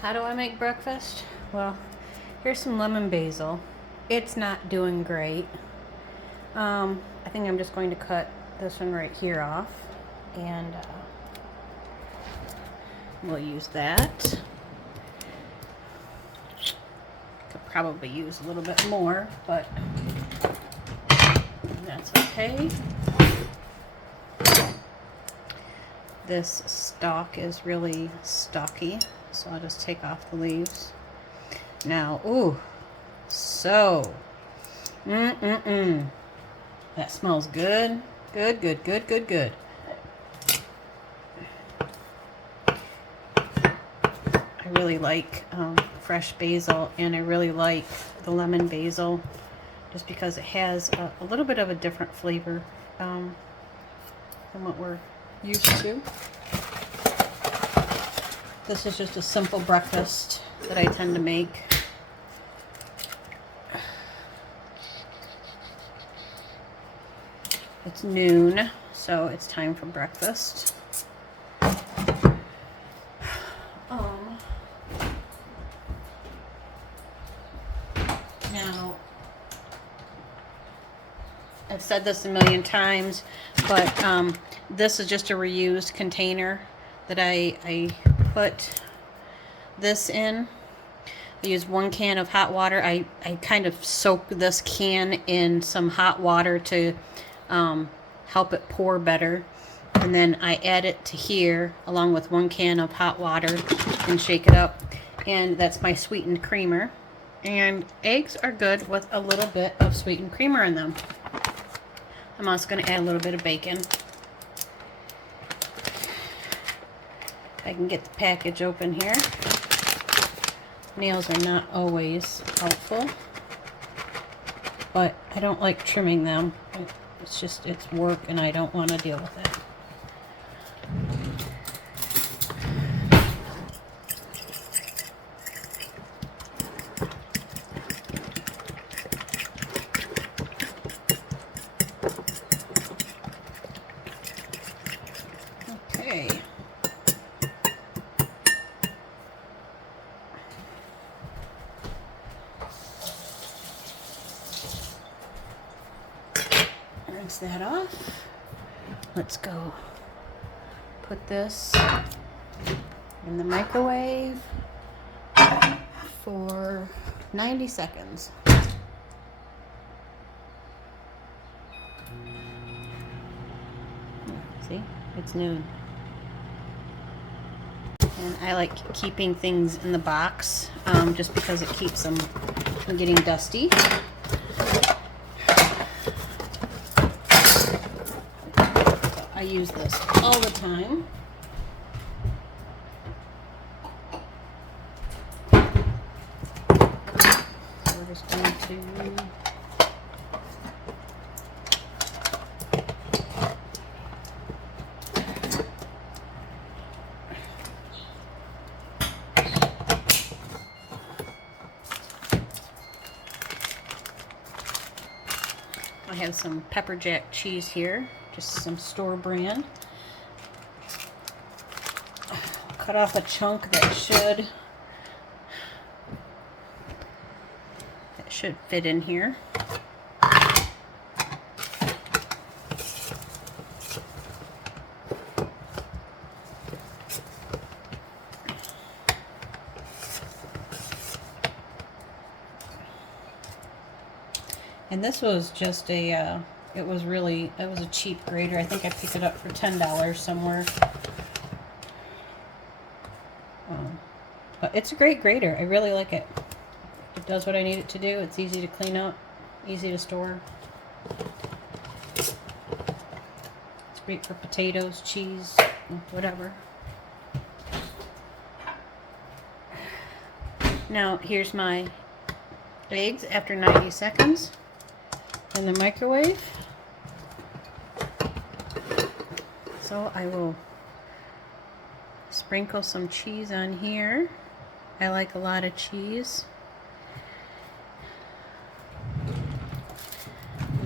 How do I make breakfast? Well, here's some lemon basil. It's not doing great. I think I'm just going to cut this one right here off, and we'll use that. Could probably use a little bit more, but that's okay. This stalk is really stalky, so I'll just take off the leaves. Now, ooh, so, that smells good. Good, good, good, good, good. I really like fresh basil, and I really like the lemon basil just because it has a little bit of a different flavor than what we're used to. This is just a simple breakfast that I tend to make. It's noon, so it's time for breakfast. Now, I've said this a million times, but this is just a reused container that I put this in. I use 1 can of hot water. I kind of soak this can in some hot water to help it pour better. And then I add it to here along with 1 can of hot water and shake it up. And that's my sweetened creamer. And eggs are good with a little bit of sweetened creamer in them. I'm also going to add a little bit of bacon. I can get the package open here. Nails are not always helpful, but I don't like trimming them. It's work, and I don't want to deal with it. Okay. Rinse that off. Let's go put this in the microwave for 90 seconds. See, it's noon. And I like keeping things in the box just because it keeps them from getting dusty. I use this all the time. So we're just going to I have some pepper jack cheese here, just some store brand. Cut off a chunk that should fit in here. And this was just a, it was a cheap grater. I think I picked it up for $10 somewhere. But it's a great grater. I really like it. It does what I need it to do. It's easy to clean up, easy to store. It's great for potatoes, cheese, whatever. Now, here's my eggs after 90 seconds in the microwave. So I will sprinkle some cheese on here. I like a lot of cheese.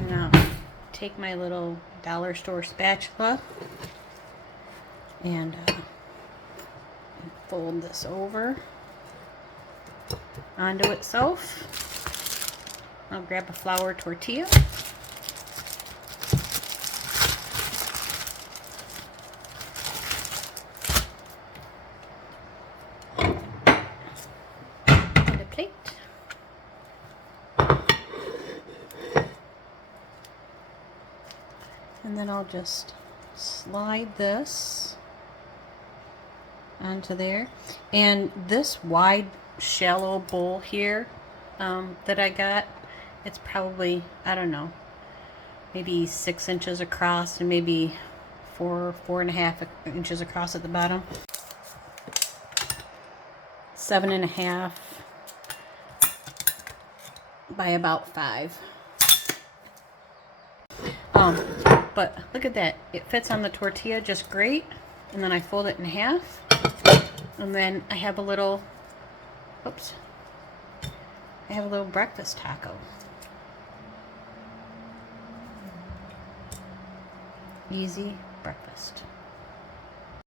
Now, take my little dollar store spatula and fold this over. onto itself. I'll grab a flour tortilla. And a plate. And then I'll just slide this onto there. And this wide, shallow bowl here that I got, it's probably, I don't know, maybe 6 inches across and maybe 4.5 inches across at the bottom. 7.5 by about 5. But look at that. It fits on the tortilla just great. And then I fold it in half. And then I have a little, oops, I have a little breakfast taco. Easy breakfast.